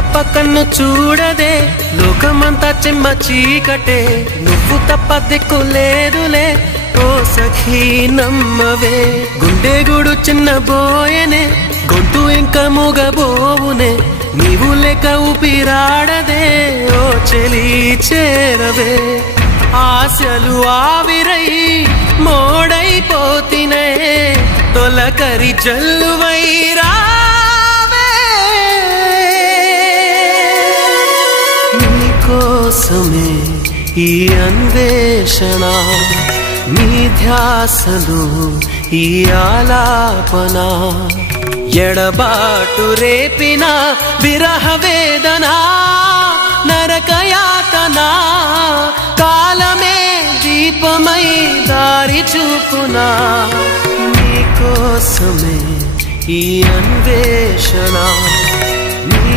తప్ప కన్ను చూడదే లోకమంతా చెమ్మ చీకటే నువ్వు తప్ప దిక్కు లేదులే ఓ సఖీ నమ్మవే గుండె గుడు చిన్న బోయనే గొంతు ఇంకా మూగబోవునే నీవు లేక ఊపిరాడదే ఓ చెలి చేరవే ఆశలు ఆవిరై మోడైపోతినే తొలకరి జల్లువై రావే నీకోసమే ఈ అన్వేషణ నీ ధ్యాసలో ఈ ఆలాపన ఎడబాటు రేపిన విరహ వేదన నరకయాతన కాలమే దీపమై దారి చూపునా నీకోసమే ఈ అన్వేషణ నీ